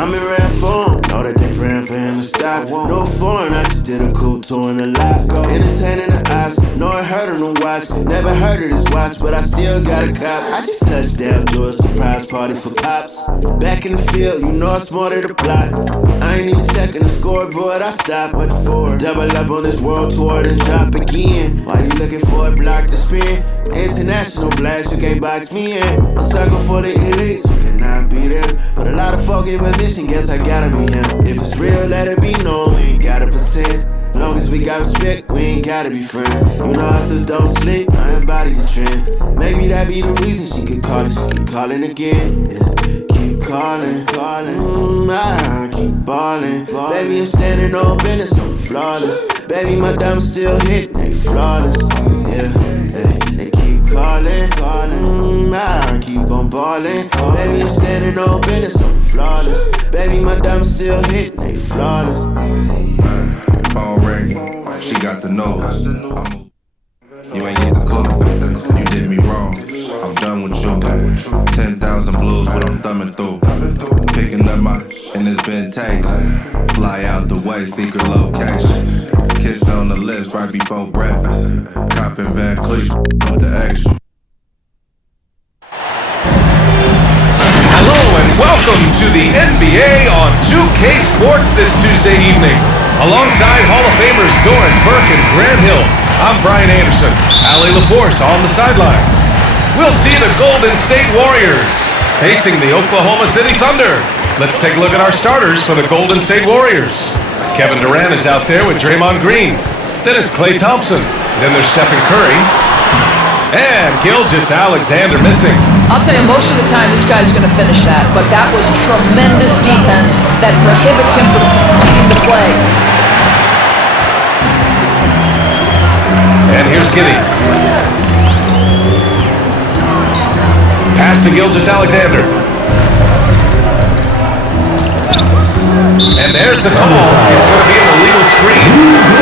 I'm in rare form, know that they praying for him to stop. No foreign, I just did a cool tour in the lot. Entertaining the ops, know it hurt him to watch. Never heard of this watch, but I still got a cop. I just touched down, do a surprise party for pops. Back in the field, you know it's more than the plot. I ain't even checking the scoreboard, I stop at the 4. Double up on this world tour, then drop again. While you looking for a block to spin? International blast, you can't box me in. A circle for the elites, you cannot be there. But a lot of folk in position, guess I gotta be him. If it's real, let it be known, we ain't gotta pretend. Long as we got respect, we ain't gotta be friends. You know I just don't sleep, I embody the trend. Maybe that be the reason she keep calling, she keep calling again. Yeah. Keep calling, I keep balling. Baby, I'm standing on business, I'm flawless. Baby, my diamonds still hit, they flawless. Yeah, they keep calling, I keep on balling. Baby, I'm standing on business, I'm flawless. Baby, my diamonds still hit, they flawless. Phone ringing, she got the nose. You ain't get the clue, you did me wrong. I'm done with you. 10,000 blues, what I'm thumbing through. Picking up and it's been tagged. Fly out the way, secret location. Kiss on the lips right before breakfast. Copping Van Cleef with the extra. Hello and welcome to the NBA on 2K Sports this Tuesday evening. Alongside Hall of Famers Doris Burke and Grant Hill, I'm Brian Anderson. Allie LaForce on the sidelines. We'll see the Golden State Warriors facing the Oklahoma City Thunder. Let's take a look at our starters for the Golden State Warriors. Kevin Durant is out there with Draymond Green. Then it's Klay Thompson. Then there's Stephen Curry. And Gilgeous-Alexander missing. I'll tell you, most of the time this guy's going to finish that, but that was tremendous defense that prohibits him from completing the play. And here's Giddey. Pass to Gilgeous-Alexander. And there's the call. It's going to be an illegal screen.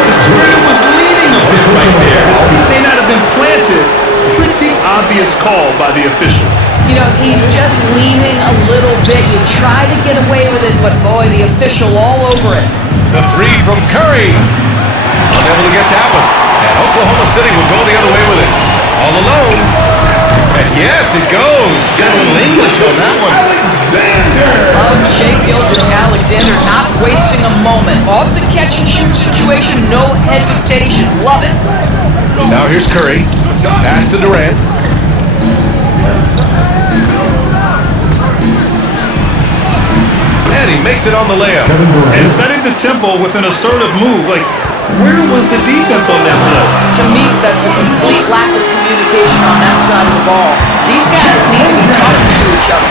The screen was leaning a bit right there. His feet may not have been planted. Pretty obvious call by the officials. You know, he's just leaning a little bit. You try to get away with it, but boy, the official all over it. The three from Curry. Unable to get that one. And Oklahoma City will go the other way with it. All alone. And yes, it goes. Got a little English on that one. Love Shai Gilgeous-Alexander not wasting a moment. Off the catch and shoot situation, no hesitation. Love it. Now here's Curry. Pass to Durant. And he makes it on the layup. And setting the tempo with an assertive move. Like, where was the defense on that play? To me, that's a complete lack of communication on that side of the ball. These guys need to be talking to each other.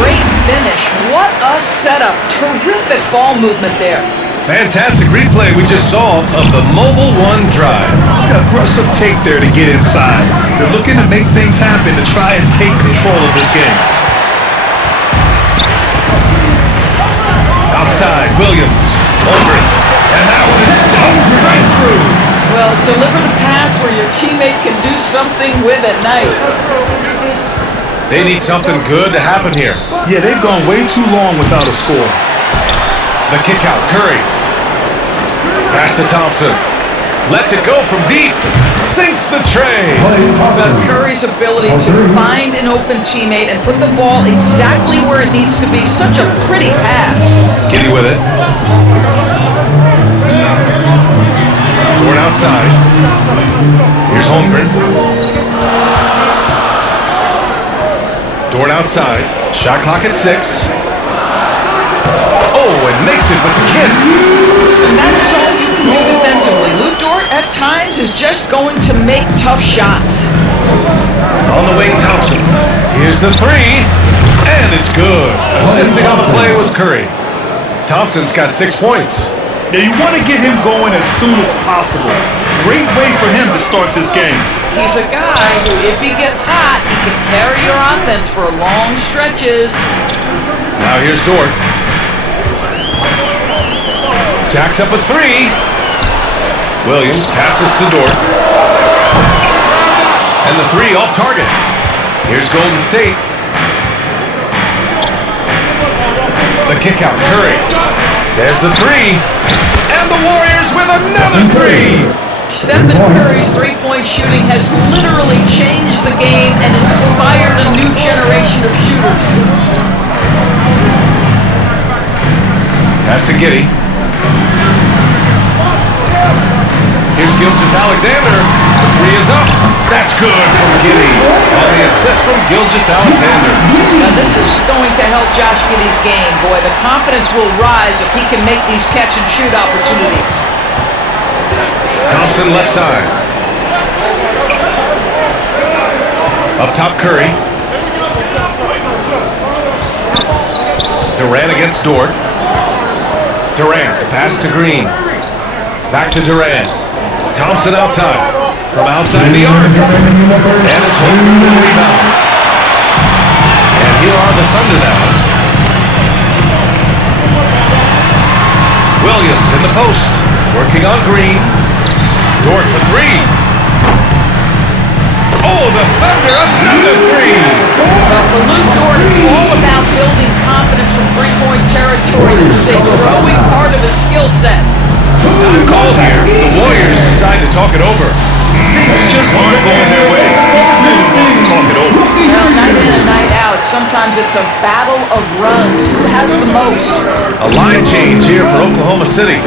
Great finish. What a setup. Terrific ball movement there. Fantastic replay we just saw of the Mobile One drive. An aggressive take there to get inside. They're looking to make things happen to try and take control of this game. Outside, Williams, Holmgren, and that one is stuffed right through. Well, deliver the pass where your teammate can do something with it. Nice. They need something good to happen here. Yeah, they've gone way too long without a score. The kick out, Curry. Pass to Thompson. Lets it go from deep. Sinks the tray. But Curry's ability to find an open teammate and put the ball exactly where it needs to be. Such a pretty pass. Giddey with it. Dort outside. Here's Holmgren. Dort outside. Shot clock at 6. Oh, and makes it with the kiss. And that is all you can do defensively. Lu Dort at times is just going to make tough shots. On the wing, Thompson. Here's the three. And it's good. Assisting on the play was Curry. Thompson's got 6 points. Now you want to get him going as soon as possible. Great way for him to start this game. He's a guy who, if he gets hot, he can carry your offense for long stretches. Now here's Dort. Jacks up a three. Williams passes to Dort. And the three off target. Here's Golden State. The kick out, Curry. There's the three. And the Warriors with another three. Stephen Curry's three-point shooting has literally changed the game and inspired a new generation of shooters. Pass to Giddey. Here's Gilgeous-Alexander. The three is up. That's good from Giddey. On the assist from Gilgeous-Alexander. Now this is going to help Josh Giddey's game. Boy, the confidence will rise if he can make these catch-and-shoot opportunities. Thompson left side. Up top, Curry. Durant against Dort. Durant, the pass to Green. Back to Durant. Thompson outside. From outside the arc. And it's Holmgren with the rebound. And here are the Thunder now. Williams in the post. Working on Green. Dort for three. Oh, the Thunder, another three. Well, for Luke Dort, it's all about building confidence from three-point territory. This is a growing part of his skill set. Time called here. The Warriors decide to talk it over. Things just aren't going their way. Clearly wants to talk it over. Well, night in and night out, sometimes it's a battle of runs. Who has the most? A line change here for Oklahoma City.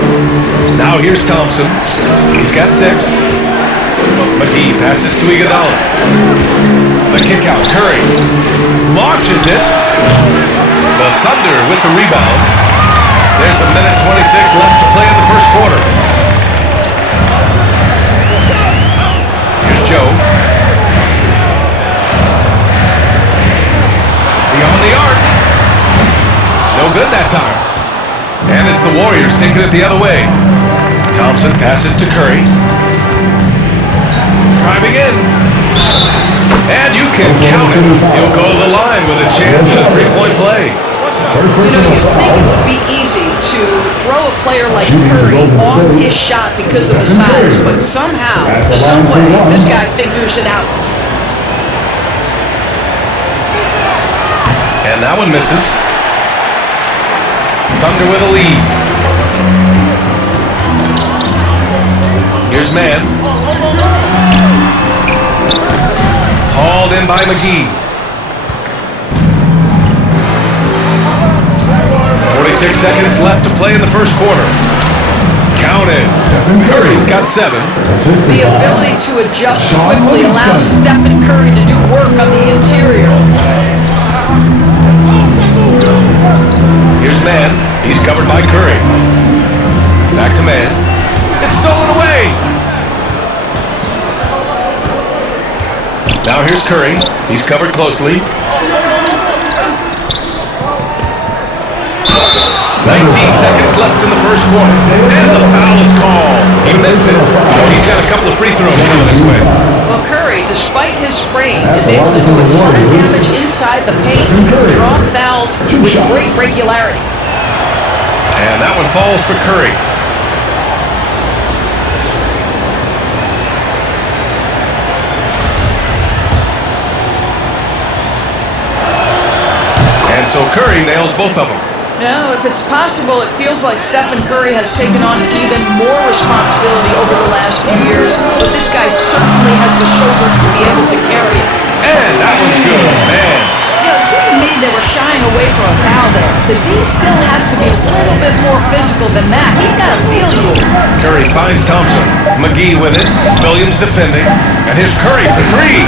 Now here's Thompson. He's got 6. McGee passes to Iguodala. The kick out, Curry launches it. The Thunder with the rebound. There's a minute 26 left to play in the first quarter. Here's Joe. Beyond the arc. No good that time. And it's the Warriors taking it the other way. Thompson passes to Curry. Driving in. And you can count it. He'll go to the line with a chance at a three-point play. You know, you'd think it would be easy to throw a player like Curry off his shot because of the size, but somehow, some way, this guy figures it out. And that one misses. Thunder with a lead. Here's Mann. Hauled in by McGee. 46 seconds left to play in the first quarter. Counted. Curry's got 7. The ability to adjust quickly allows Stephen Curry to do work on the interior. Here's Mann. He's covered by Curry. Back to Mann. It's stolen away. Now here's Curry. He's covered closely. 19 seconds left in the first quarter. And the foul is called. He missed it. So he's got a couple of free throws coming this way. Well, Curry, despite his frame, is able to do a ton of damage inside the paint, draw fouls with great regularity. And that one falls for Curry. And so Curry nails both of them. Now, if it's possible, it feels like Stephen Curry has taken on even more responsibility over the last few years, but this guy certainly has the shoulders to be able to carry it. And that one's good, man. You know, it seemed to me they were shying away from a foul there. The D still has to be a little bit more physical than that. He's got to feel you. Curry finds Thompson. McGee with it. Williams defending. And here's Curry for 3.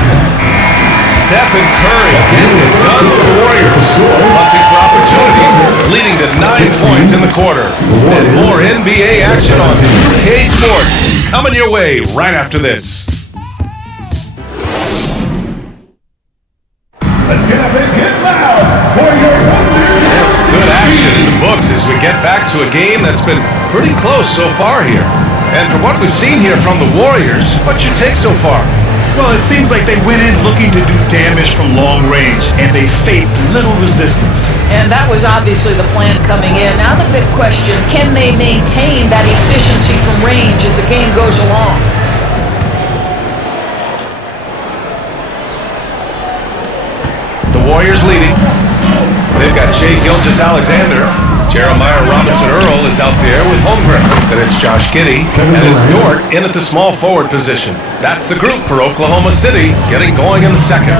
Stephen Curry getting it done for the Warriors. Hunting for opportunities, leading to 9 points in the quarter. And more NBA action on 2K Sports coming your way right after this. Let's get up and get loud for your Thunder. Yes, good action in the books as we get back to a game that's been pretty close so far here. And from what we've seen here from the Warriors, what's your take so far? Well, it seems like they went in looking to do damage from long range, and they faced little resistance. And that was obviously the plan coming in. Now the big question, can they maintain that efficiency from range as the game goes along? The Warriors leading. They've got Shea Gilgeous-Alexander. Jeremiah Robinson-Earl is out there with Holmgren. Then it's Josh Giddey, and it's Dort in at the small forward position. That's the group for Oklahoma City, getting going in the second.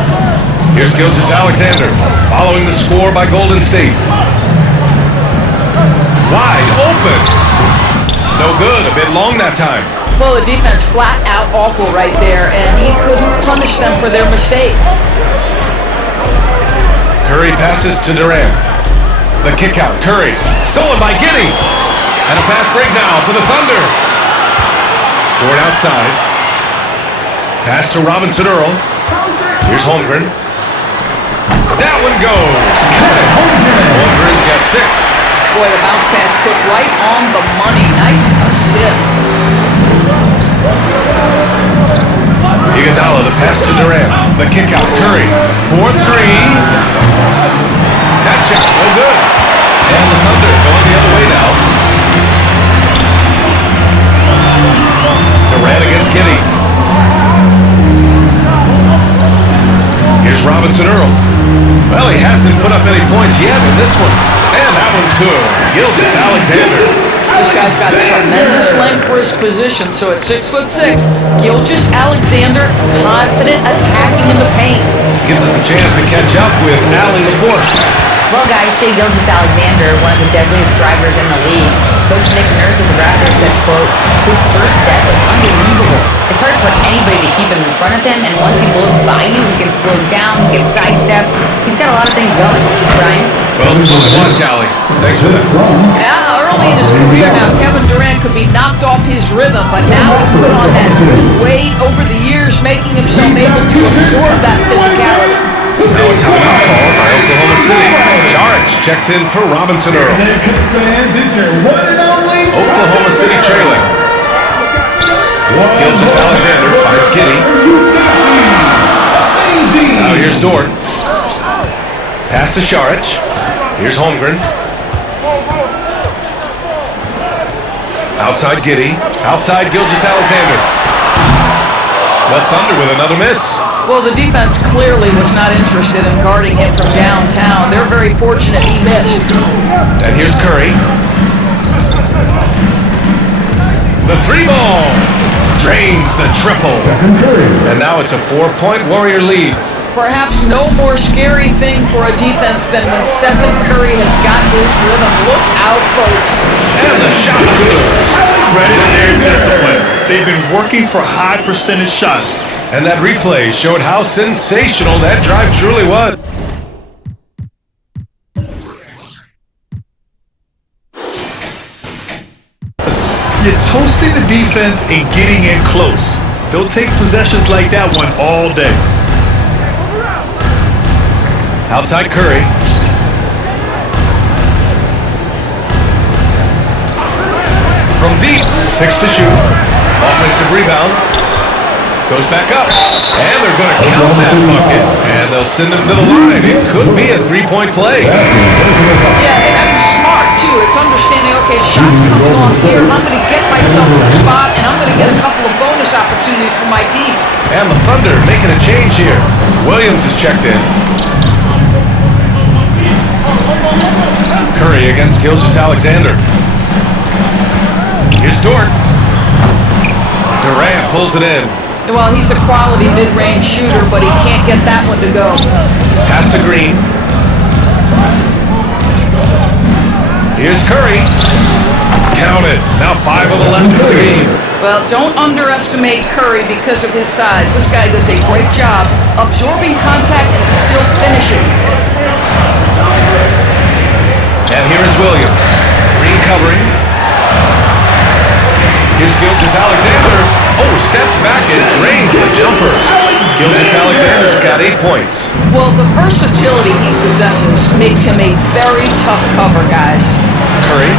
Here's Gilgeous-Alexander, following the score by Golden State. Wide open. No good, a bit long that time. Well, the defense flat out awful right there, and he couldn't punish them for their mistake. Curry passes to Durant. The kick out, Curry, stolen by Giddey. And a fast break now for the Thunder. Dort outside. Pass to Robinson-Earl. Here's Holmgren. That one goes. Holmgren's got 6. Boy, the bounce pass put right on the money. Nice assist. Iguodala, the pass to Durant. The kick out, Curry. 4-3. That shot, no good. And the Thunder going the other way now. Durant against Giddey. Here's Robinson-Earl. Well, he hasn't put up any points yet in this one. And that one's good. Gilgeous-Alexander. This guy's got tremendous length for his position, so at 6'6", Gilgeous-Alexander confident attacking in the paint. Gives us a chance to catch up with Allie LaForce. Well, guys, Shea Gilgeous-Alexander, one of the deadliest drivers in the league. Coach Nick Nurse of the Raptors said, quote, his first step was unbelievable. It's hard for anybody to keep him in front of him, and once he blows by you, he can slow down, he can sidestep. He's got a lot of things going. Brian? Well, it's fun to watch, Allie. Thanks for that. Yeah, early in his career now, Kevin Durant could be knocked off his rhythm, but now he's put on that weight over the years, making himself able to absorb that physicality. Now a timeout called by Oklahoma City. Saric checks in for Robinson-Earl. Oklahoma City trailing. Gilgeous-Alexander finds Giddey. Now here's Dort. Pass to Saric. Here's Holmgren. Outside Giddey. Outside Gilgeous-Alexander. The Thunder with another miss. Well, the defense clearly was not interested in guarding him from downtown. They're very fortunate he missed. And here's Curry. The 3-ball drains the triple. And now it's a 4-point Warrior lead. Perhaps no more scary thing for a defense than when Stephen Curry has got his rhythm. Look out, folks. And the shot's good. Credit their discipline. They've been working for high percentage shots. And that replay showed how sensational that drive truly was. You're toasting the defense and getting in close. They'll take possessions like that one all day. Outside Curry. From deep, 6 to shoot. Offensive rebound. Goes back up. And they're going to count that bucket. And they'll send him to the line. It could be a 3-point play. Yeah, and I mean, smart, too. It's understanding, okay, shots coming off here. I'm going to get myself to the spot, and I'm going to get a couple of bonus opportunities for my team. And the Thunder making a change here. Williams is checked in. Curry against Gilgeous-Alexander. Here's Dort. Durant pulls it in. Well, he's a quality mid-range shooter, but he can't get that one to go. Pass to Green. Here's Curry. Count it. Now 5 of 11 for the game. Well, don't underestimate Curry because of his size. This guy does a great job absorbing contact and still finishing. And here is Williams. Green covering. Here's Gilgeous-Alexander. Oh, steps back and drains the jumper. Gilgeous-Alexander's got 8 points. Well, the versatility he possesses makes him a very tough cover, guys. Curry.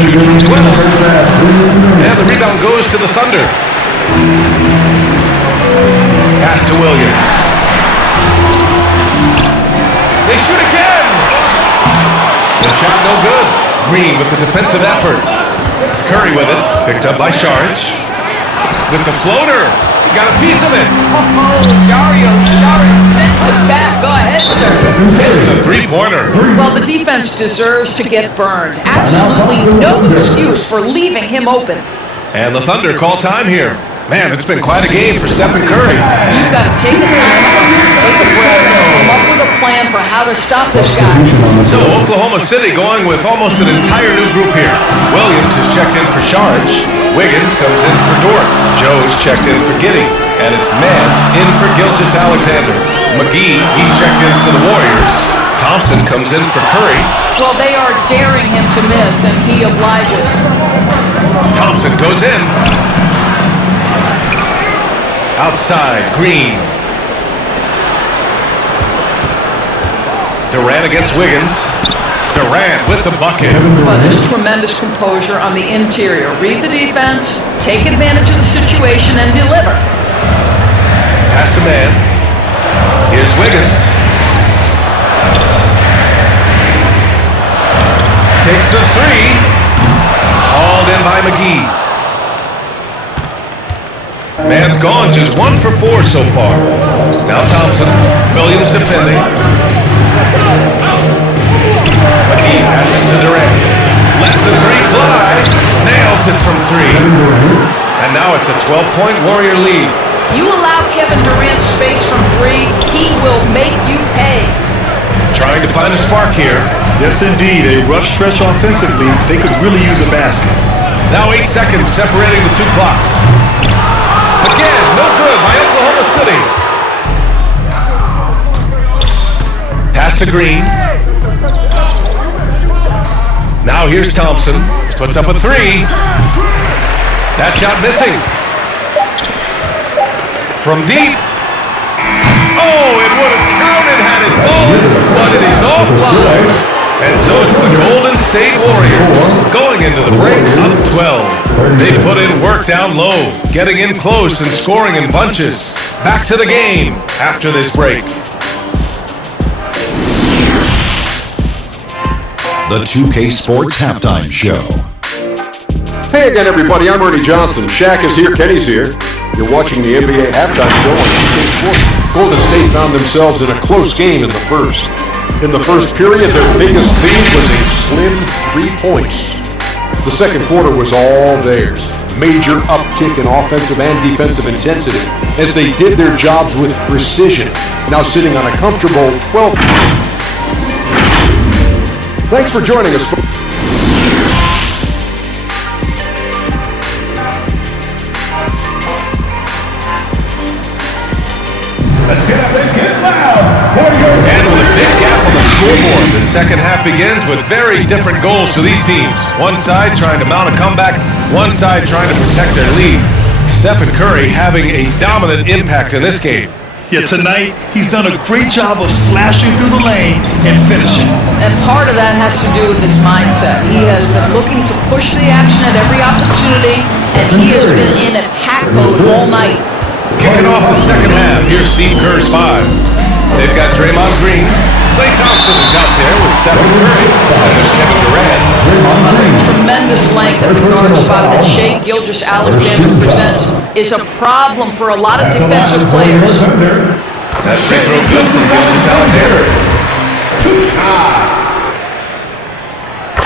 Shoots from 12. And the rebound goes to the Thunder. Pass to Williams. They shoot again. The shot no good. Green with the defensive effort. Curry with it. Picked up by Saric. With the floater. got a piece of it. Oh, Dario Saric sends it back. Go ahead, sir. It's a three-pointer. Well, the defense deserves to get burned. Absolutely no excuse for leaving him open. And the Thunder call time here. Man, it's been quite a game for Stephen Curry. You've got to take a time out, take a breath, and come up with a plan for how to stop this guy. So Oklahoma City going with almost an entire new group here. Williams is checked in for Sharge. Wiggins comes in for Dort. Joe's checked in for Giddey. And it's Mann in for Gilgeous-Alexander. McGee, he's checked in for the Warriors. Thompson comes in for Curry. Well, they are daring him to miss, and he obliges. Thompson goes in. Outside, Green. Durant against Wiggins. Durant with the bucket. Well, just tremendous composure on the interior. Read the defense, take advantage of the situation, and deliver. Pass to Mann. Here's Wiggins. Takes the three. Hauled in by McGee. Mann's gone, just 1 for 4 so far. Now Thompson. Williams defending. McGee passes to Durant. Lets the three fly. Nails it from 3. And now it's a 12-point Warrior lead. You allow Kevin Durant space from 3, he will make you pay. Trying to find a spark here. Yes, indeed. A rough stretch offensively. They could really use a basket. Now 8 seconds separating the two clocks. Again, no good by Oklahoma City. Pass to Green. Now here's Thompson. Puts up a 3. That shot missing. From deep. Oh, it would have counted had it fallen, but it is offline. And so it's the Golden State Warriors going into the break up 12. They put in work down low, getting in close and scoring in bunches. Back to the game after this break. The 2K Sports Halftime Show. Hey again, everybody. I'm Ernie Johnson. Shaq is here. Kenny's here. You're watching the NBA Halftime Show on 2K Sports. Golden State found themselves in a close game in the first. In the first period, their biggest lead was a slim 3 points. The second quarter was all theirs. Major uptick in offensive and defensive intensity as they did their jobs with precision, now sitting on a comfortable 12. Thanks for joining us. Let's get up and get loud. And with a big gap on the scoreboard, the second half begins with very different goals for these teams. One side trying to mount a comeback, one side trying to protect their lead. Stephen Curry having a dominant impact in this game. Yeah, tonight, he's done a great job of slashing through the lane and finishing. And part of that has to do with his mindset. He has been looking to push the action at every opportunity, and he has been in attack mode all night. Kicking off the second half, here's Steve Kerr's 5. They've got Draymond Green. Klay Thompson is out there with Stephen Curry. And there's Kevin Durant. Tremendous length at the guard spot that Shai Gilgeous-Alexander presents is a problem for a lot of defensive players. That free throw good from Gilgeous-Alexander.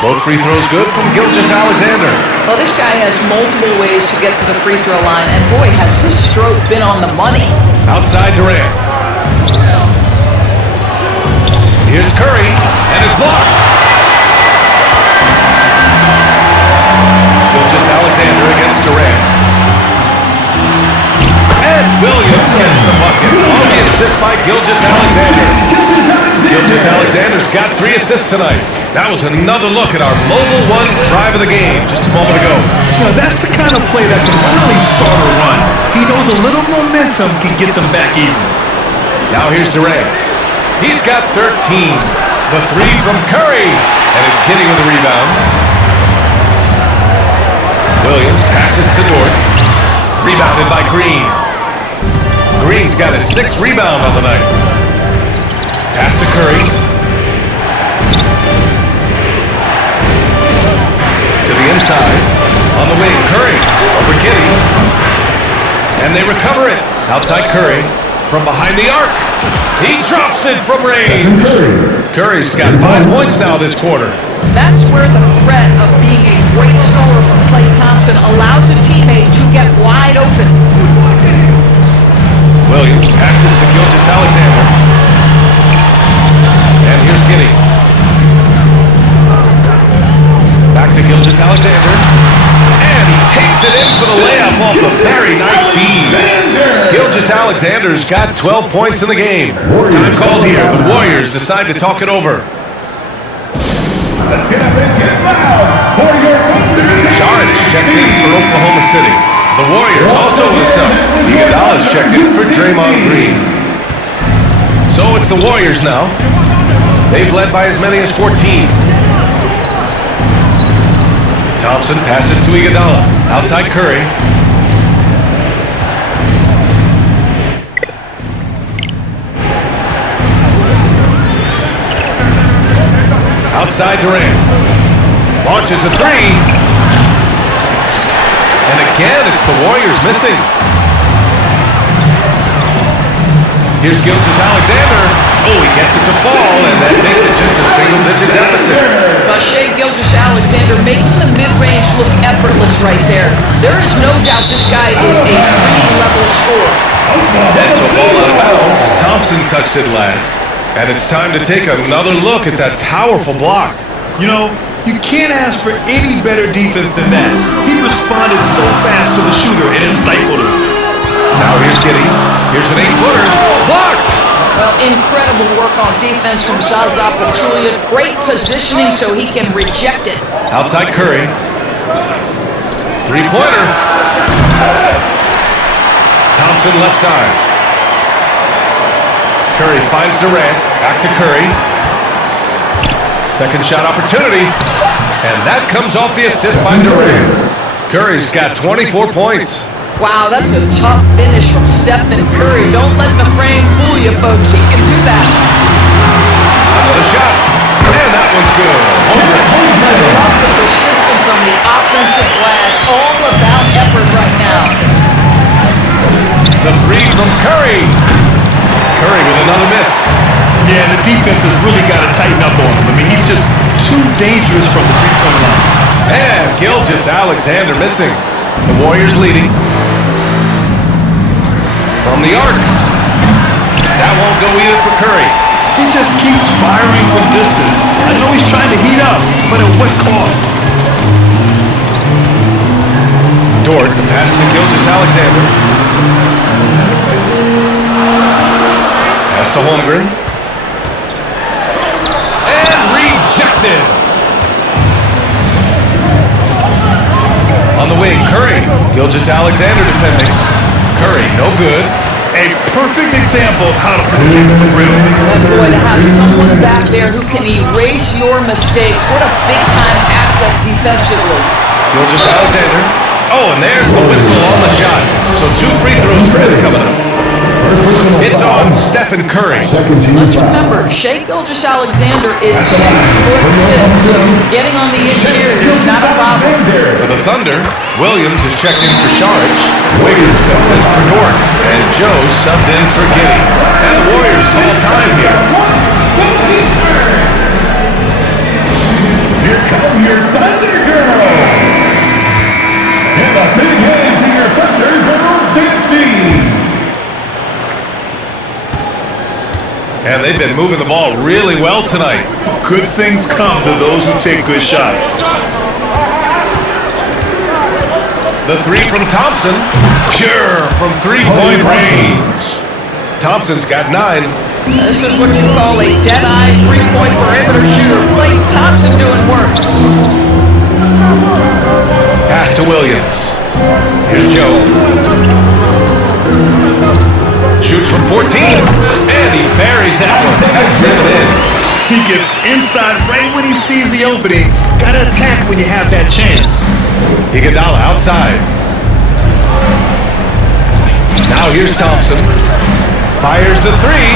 Both free throws good from Gilgeous-Alexander. Well, this guy has multiple ways to get to the free throw line, and boy, has his stroke been on the money. Outside Durant. Here's Curry, and it's blocked. Gilgeous-Alexander against Durant. And Williams gets the bucket. On the assist by Gilgeous-Alexander. Gilgeous-Alexander's got 3 assists tonight. That was another look at our Mobile One drive of the game just a moment ago. You know, that's the kind of play that can really start a run. He knows a little momentum can get them back even. Now here's Durant. He's got 13. The 3 from Curry. And it's Giddey with the rebound. Williams passes to Dort. Rebounded by Green. Green's got his 6th rebound on the night. Pass to Curry. To the inside. On the wing, Curry over Giddey. And they recover it. Outside Curry from behind the arc. He drops it from range. Curry's got 5 points now this quarter. That's where the threat of being a great scorer from Klay Thompson allows a teammate to get wide open. Williams passes to Gilgeous-Alexander. And here's Giddey. Back to Gilgeous-Alexander. And he takes it in for the layup off a very nice feed. Gilgeous-Alexander's got 12 points in the game. Time called here. The Warriors decide to talk it over. Let's get up and get loud for your Thunder. Saric checks in for Oklahoma City. The Warriors also with some. Iguodala's checked in for Draymond Green. So it's the Warriors now. They've led by as many as 14. Thompson passes to Iguodala. Outside Curry. Outside Durant. Launches a three. And again, it's the Warriors missing. Here's Gilgeous-Alexander. Oh, he gets it to fall, and that makes it just a single-digit deficit. Shai Gilgeous-Alexander making the mid-range look effortless right there. There is no doubt this guy is a three-level scorer. That's a ball out of bounds. Thompson touched it last. And it's time to take another look at that powerful block. You know, you can't ask for any better defense than that. He responded so fast to the shooter, and it stifled him. Now here's Giddey. Here's an 8-footer. Blocked! Well, incredible work on defense from Zaza Pachulia. Great positioning so he can reject it. Outside Curry. Three-pointer. Thompson left side. Curry finds Durant. Back to Curry. Second shot opportunity. And that comes off the assist by Durant. Curry's got 24 points. Wow, that's a tough finish from Stephen Curry. Don't let the frame fool you, folks. He can do that. Another shot. And that one's good. I love the persistence on the offensive glass. All about effort right now. The three from Curry. Curry with another miss. Yeah, the defense has really got to tighten up on him. I mean, he's just too dangerous from the three-point line. And Gilgeous-Alexander missing. The Warriors leading. From the arc. That won't go either for Curry. He just keeps firing from distance. I know he's trying to heat up, but at what cost? Dort, the pass to Gilgeous-Alexander. Pass to Holmgren. And rejected. On the wing, Curry. Gilgeous-Alexander defending. Curry, no good. A perfect example of how to protect the rim. And boy, to have someone back there who can erase your mistakes, what a big-time asset defensively. Gilgeous-Alexander. Oh, and there's the whistle on the shot. So 2 free throws for him coming up. It's on Stephen Curry. Let's remember, Shai Gilgeous-Alexander is 6'6", so getting on the interior is not a problem. For the Thunder, Williams is checked in for Saric. Wiggins comes in for Dort. And Joe subbed in for Giddey. And the Warriors call time here. Here come your Thunder Girls. And a big hand to your Thunder Girls dance team. And they've been moving the ball really well tonight. Good things come to those who take good shots. The three from Thompson. Pure from three-point range. Thompson's got 9. This is what you call a dead-eye three-point perimeter shooter. Klay Thompson doing work. Pass to Williams. Here's Joe. Shoots from 14. And he buries that one. Driven in. He gets inside right when he sees the opening. Gotta attack when you have that chance. Iguodala outside. Now here's Thompson. Fires the three.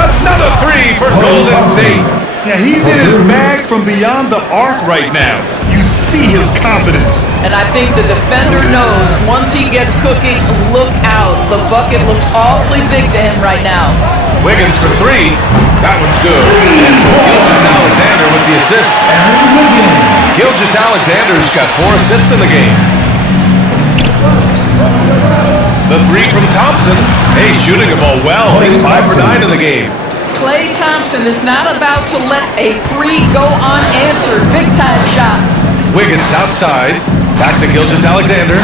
Another three for Golden State. Yeah, he's in his bag from beyond the arc right now. You see his confidence. And I think the defender knows once he gets cooking, look out. The bucket looks awfully big to him right now. Wiggins for three. That one's good. And so Gilgeous-Alexander with the assist. Gilgeous-Alexander's got 4 assists in the game. The three from Thompson. Hey, shooting the ball well. He's 5 for 9 in the game. Klay Thompson is not about to let a three go unanswered. Big time shot. Wiggins outside. Back to Gilgeous-Alexander.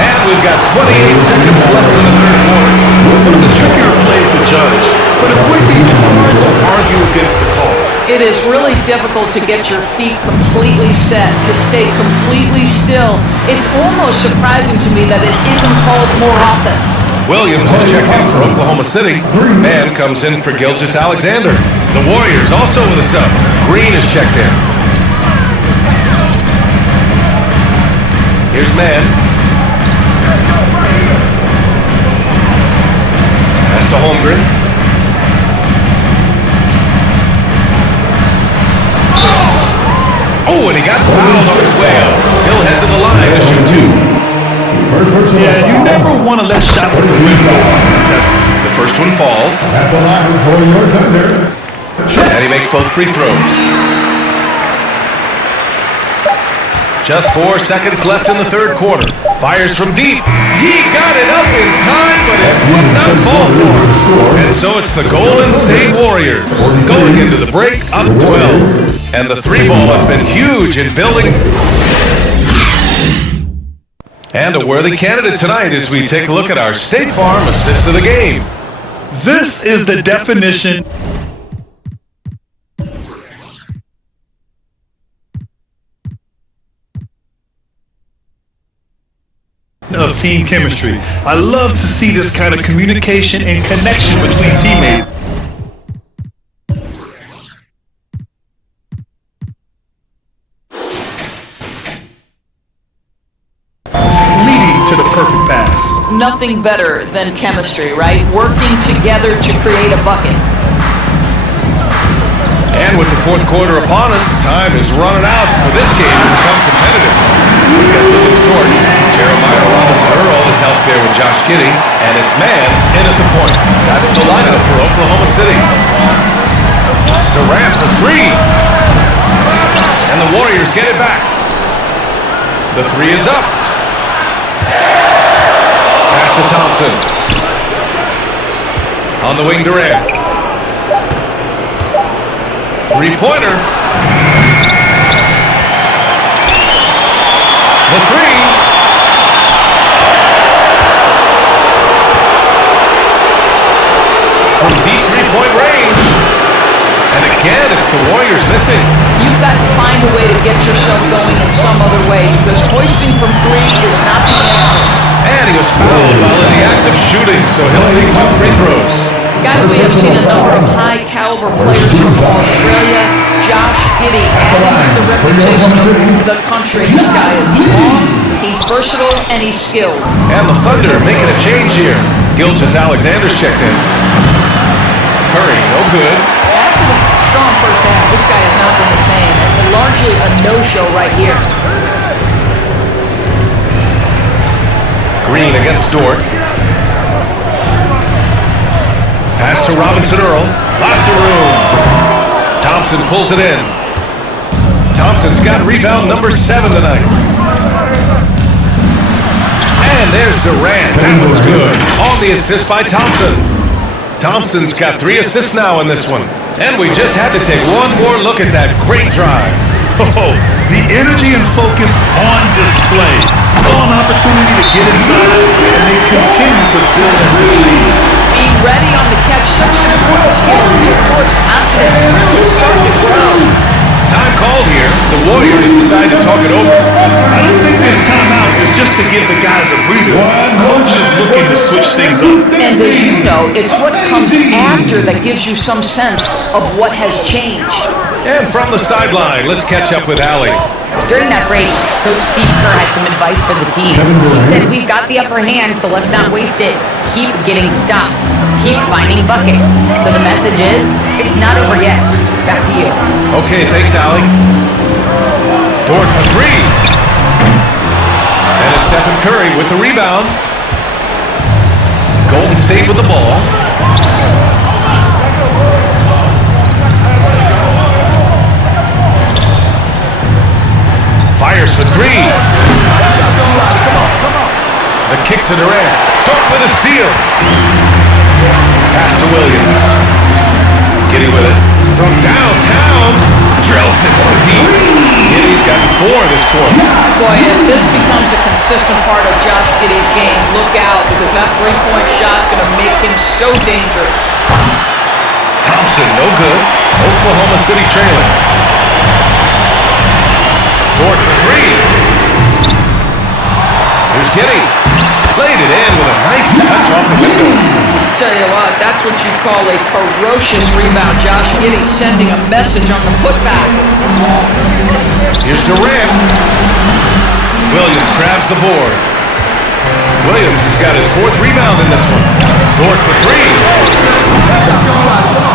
And we've got 28 seconds left in the third quarter. One of the trickier plays to judge, but it would be hard to argue against the call. It is really difficult to get your feet completely set, to stay completely still. It's almost surprising to me that it isn't called more often. Williams is checked in for Oklahoma City. Man comes in for Gilgeous-Alexander. The Warriors also with a sub. Green is checked in. Here's Man. Pass to Holmgren. Oh, and he got fouled on his way up. He'll head to the line to shoot 2. Yeah, you never want to let shots go contested. The first one falls. At the line for your thunder. And he makes both free throws. Just 4 seconds left in the third quarter. Fires from deep. He got it up in time, but it would not fall for him. And so it's the Golden State Warriors going into the break up 12. And the three ball has been huge in building. And a worthy candidate tonight as we take a look at our State Farm assist of the game. This is the definition of team chemistry. I love to see this kind of communication and connection between teammates. Leading to the perfect pass. Nothing better than chemistry, right? Working together to create a bucket. And with the fourth quarter upon us, time is running out for this game to become competitive. We've got Lucas Dort. Jeremiah Robinson-Earl is out there with Josh Giddey, and it's Man in at the point. That's the lineup for Oklahoma City. Durant for three. And the Warriors get it back. The three is up. Pass to Thompson. On the wing, Durant. Three-pointer. The three. From deep three-point range. And again, it's the Warriors missing. You've got to find a way to get yourself going in some other way because hoisting from three is not the answer. And he was fouled while in the act of shooting, so he'll take 2 free throws. Guys, we have seen a number of high-caliber players from Australia. Josh Giddey adding to the reputation of the country. This guy is long, he's versatile, and he's skilled. And the Thunder making a change here. Gilgeous-Alexander's checked in. Curry, no good. After the strong first half, this guy has not been the same. Largely a no-show right here. Green against Dort. Pass to Robinson-Earl. Lots of room. Thompson pulls it in. Thompson's got rebound number 7 tonight. And there's Durant. That one's good. On the assist by Thompson. Thompson's got 3 assists now in this one. And we just had to take one more look at that great drive. Oh, the energy and focus on display. Saw an opportunity to get inside, and they continue to build on this lead. Being ready on the catch, such an important skill. Your court's confidence really starting to grow. Time called here. The Warriors decide to talk it over. I don't think this timeout is just to give the guys a breather. Coach is looking to switch things up. And as you know, it's what comes after that gives you some sense of what has changed. And from the sideline, let's catch up with Allie. During that break, Coach Steve Kerr had some advice for the team. He said, we've got the upper hand, so let's not waste it. keep getting stops, keep finding buckets. So the message is, it's not over yet. Back to you. Okay, thanks, Allie. Dort for three. And it's Stephen Curry with the rebound. Golden State with the ball. Fires for three. The kick to Durant. Dort with a steal. Pass to Williams. Giddy with it. From downtown. Drills it from deep. Giddy's got 4 this quarter. Boy, if this becomes a consistent part of Josh Giddey's game, look out, because that three-point shot's going to make him so dangerous. Thompson, no good. Oklahoma City trailing. Dort for three. Here's Giddey. Laid it in with a nice touch off the window. Tell you what, that's what you call a ferocious rebound. Josh Giddey sending a message on the putback. Here's Durant. Williams grabs the board. Williams has got his 4th rebound in this one. Dort for three.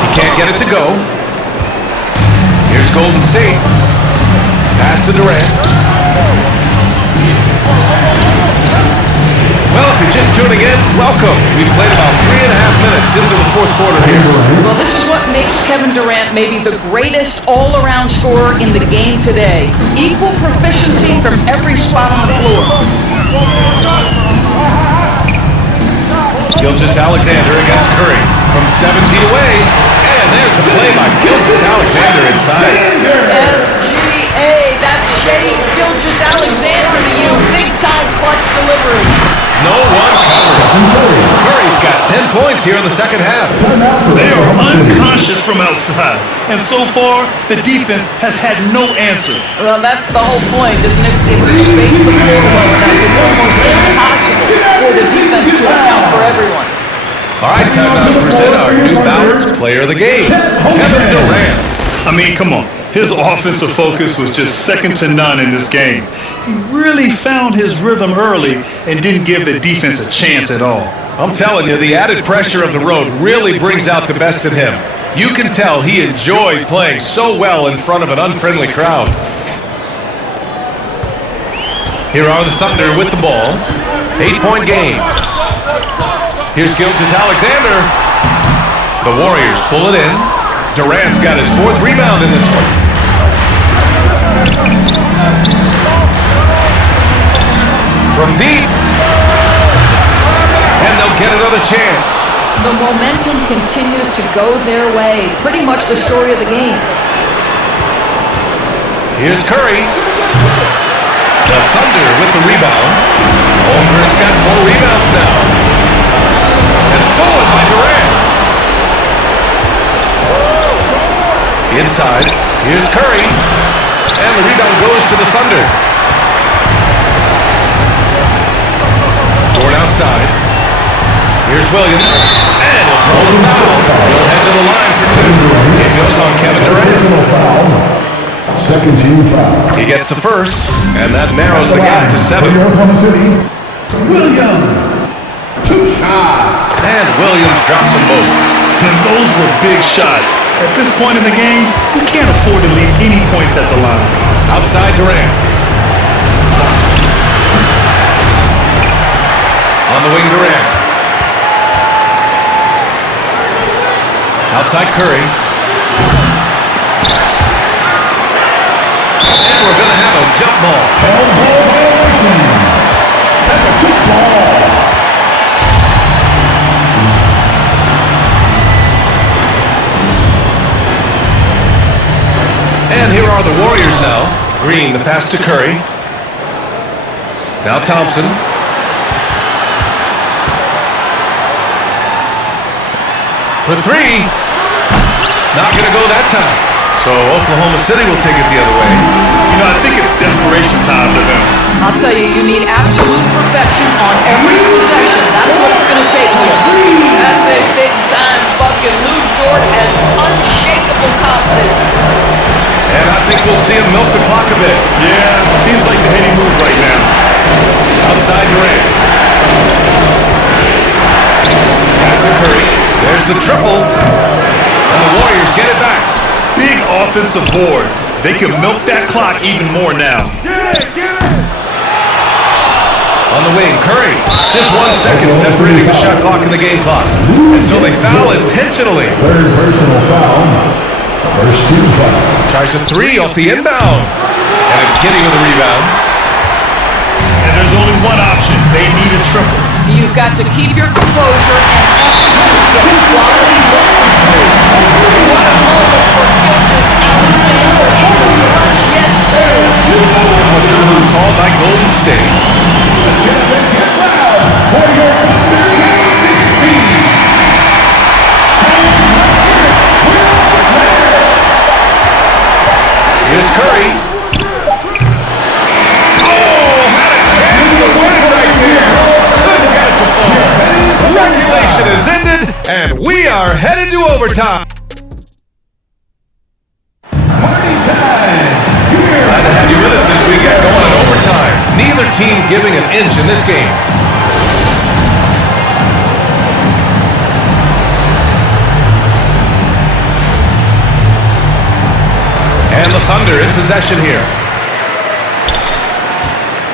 He can't get it to go. Here's Golden State. Pass to Durant. Well, if you're just tuning in, welcome. We've played about 3.5 minutes into the 4th quarter here. Well, this is what makes Kevin Durant maybe the greatest all-around scorer in the game today. Equal proficiency from every spot on the floor. Gilgeous-Alexander against Curry from 17 away. And there's the play by Gilgeous-Alexander inside. SGA, that's Shai Gilgeous-Alexander to you. Big-time clutch delivery. No one covered. Curry's got 10 points here in the second half. They are unconscious from outside. And so far, the defense has had no answer. Well, that's the whole point, isn't it? If you space the floor well enough, it's almost impossible for the defense to account for everyone. All right, time now to present our new Ballard's player of the game, Kevin Durant. I mean, come on. His offensive focus was just second to none in this game. He really found his rhythm early and didn't give the defense a chance at all. I'm telling you, the added pressure of the road really brings out the best in him. You can tell he enjoyed playing so well in front of an unfriendly crowd. Here are the Thunder with the ball. 8-point game. Here's Gilgeous-Alexander. The Warriors pull it in. Durant's got his 4th rebound in this one. From deep. And they'll get another chance. The momentum continues to go their way. Pretty much the story of the game. Here's Curry. The Thunder with the rebound. Holmgren's got 4 rebounds now. And stolen by Durant. Inside. Here's Curry. And the rebound goes to the Thunder. Dort outside. Here's Williams. And he'll draw the foul. He'll head to the line for 2. It goes on Kevin Durant. Second team foul. He gets the first, and that narrows the gap to 7. Oklahoma City, Williams. 2 shots. And Williams drops them both. And those were big shots. At this point in the game, you can't afford to leave any points at the line. Outside Durant. On the wing, Durant. Outside Curry. And we're going to have a jump ball. That's a jump ball. And here are the Warriors now. Green, the pass to Curry. Now Thompson. For 3. Not going to go that time. So Oklahoma City will take it the other way. You know, I think it's desperation time for them. I'll tell you, you need absolute perfection on every possession. That's what it's going to take here. That's a big-time bucket. Lou Dort has unshakable confidence. And I think we'll see him milk the clock a bit. Yeah, seems like the heady move right now. Outside Durant. offensive board. They can milk that clock even more now. On the wing, Curry. Just 1 second separating the shot clock and the game clock. And so they foul intentionally. Third personal foul. First team foul. Tries a three off the inbound. And it's Giddey with the rebound. And there's only one option. They need a triple. You've got to keep your composure and execute. Get quality looks. What a moment for Gilgeous-Alexander in the clutch. Yes, sir. Now a timeout called by Golden State. Here's Curry. Oh, had a chance to win right there. Couldn't get it to fall. Regulation is ended, and we are headed to overtime. Glad to have you with us as we get going in overtime. Neither team giving an inch in this game. And the Thunder in possession here.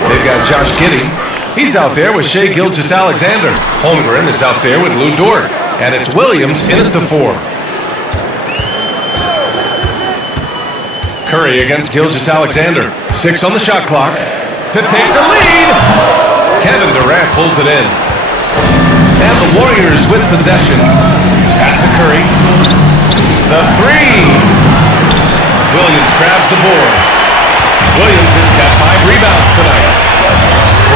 They've got Josh Giddey. He's out there with Shai Gilgeous-Alexander. Holmgren is out there with Lou Dort. And it's Williams in at the 4. Curry against Gilgeous-Alexander. 6 on the shot clock to take the lead. Kevin Durant pulls it in. And the Warriors with possession. Pass to Curry. The 3. Williams grabs the board. Williams has got 5 rebounds tonight.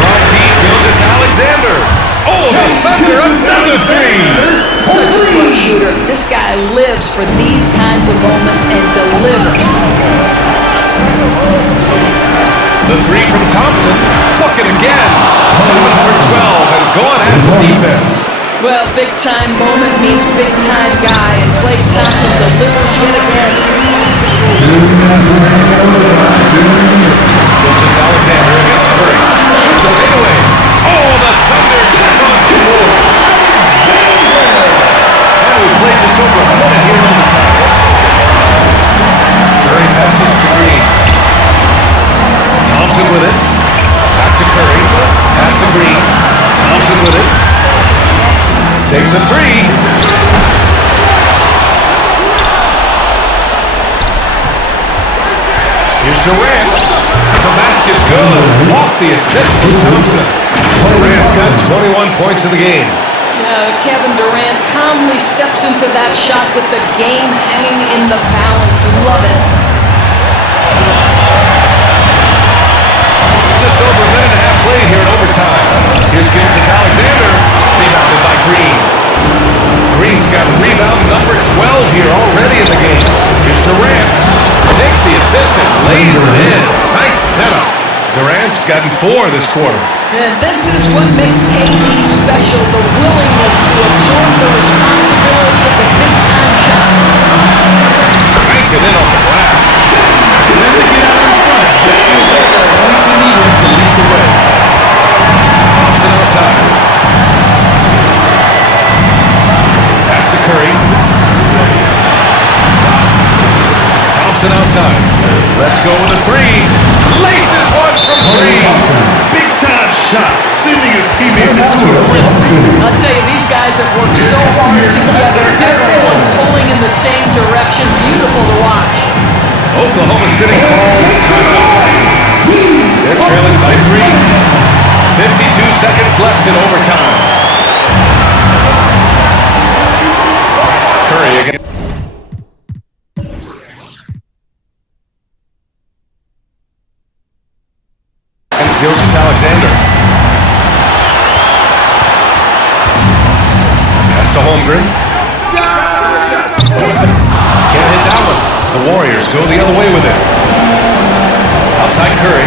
From deep, Gilgeous-Alexander. Oh, the Thunder, another 3. Such a clutch shooter. This guy lives for these kinds of moments and delivers. The 3 from Thompson. Bucket again. 7 for 12 and going at the defense. Well, big-time moment means big-time guy, and Klay Thompson delivers yet again. Gilgeous-Alexander against Curry. Shoots a fadeaway. Oh, the Thunder tack on 2 more. And we played just over a minute here in overtime. Curry passes to Green. Thompson with it. Back to Curry. Pass to Green. Thompson with it. Takes a 3. Here's Durant. The basket's good. Off the assist from Thompson. Durant's got 21 points in the game. Kevin Durant calmly steps into that shot with the game hanging in the balance. Love it. Just over a minute and a half played here in overtime. Here's Gilgeous-Alexander. Rebounded by Green. Green's got rebound number 12 here already in the game. Here's Durant. Takes the assist and lays it in. Nice setup. Durant's gotten 4 this quarter. And this is what makes KD special, the willingness to absorb the responsibility of the big-time shot. Cranked it in off the glass. For them to get out in front, it feels like they're going to need him to lead the way. Thompson outside. Pass to Curry. Thompson outside. Let's go with a 3. Laces one from 3. Big time shot, sending his teammates into a frenzy. I'll tell you, these guys have worked so hard together, everyone pulling in the same direction. Beautiful to watch. Oklahoma City calls timeout. They're trailing by 3. 52 seconds left in overtime. Curry again. Gilgeous-Alexander. Pass to Holmgren. Can't hit that one. The Warriors go the other way with it. Outside Curry.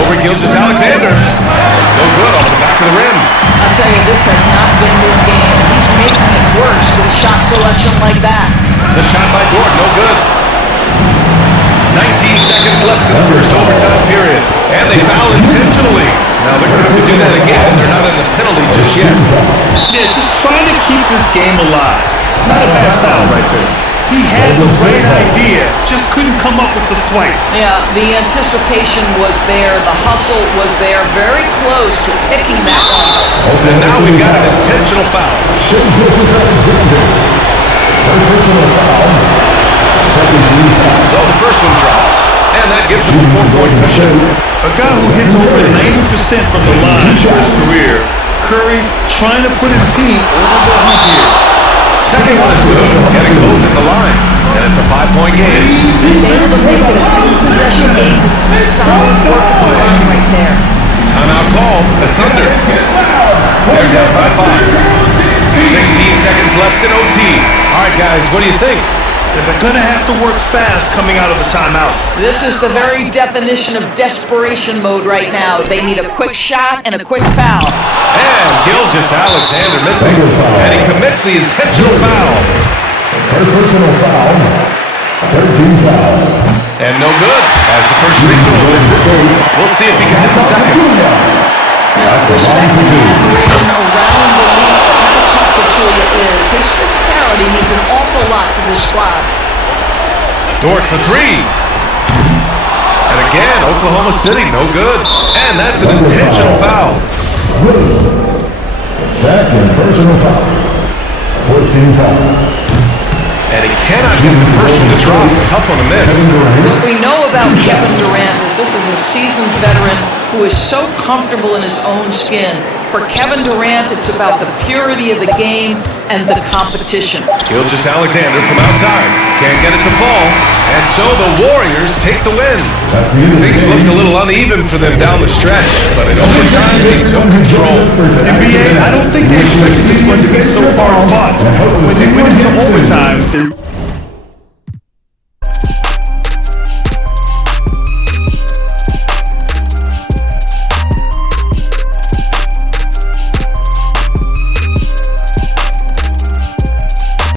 Over Gilgeous-Alexander. No good off the back of the rim. I'll tell you, this has not been his game. He's making it worse with shot selection like that. The shot by Dort, no good. 19 seconds left in the first overtime period. And they foul intentionally. Now they're going to have to do that again. They're not in the penalty just yet. Yeah, just trying to keep this game alive. Not a bad foul right there. He had the right idea, just couldn't come up with the swipe. Yeah, the anticipation was there, the hustle was there, very close to picking that one. And now we've got an intentional foul. So the first one drops, and that gives him a 4-point cushion. A guy who hits over 90% from the line for his career, Curry trying to put his team over the hump here. Second one is good, getting both at the line, and it's a 5-point game. He's able to make it a 2-possession game with some solid work at the line right there. Timeout call, the Thunder. They're down by 5. 16 seconds left in OT. All right, guys, what do you think? They're going to have to work fast coming out of the timeout. This is the very definition of desperation mode right now. They need a quick shot and a quick foul. And Gilgeous-Alexander missing, and he commits the intentional foul. First personal foul. 13 foul. And no good, as the first free throw misses. We'll see if he can hit the second. Respect and admiration around the league for how tough Pachulia is. His physicality means an awful lot to this squad. Dort for 3. And again, Oklahoma City, no good. And that's an intentional foul. Second personal foul. 14 foul. And he cannot get the first one to drop. Tough one to miss. What we know about Kevin Durant is this is a seasoned veteran who is so comfortable in his own skin. For Kevin Durant, it's about the purity of the game and the competition. Gilgeous-Alexander from outside. Can't get it to fall. And so the Warriors take the win. Things looked a little uneven for them down the stretch, but in overtime, they took control. NBA, I don't think they expected this one to be so far fought. When they went into overtime,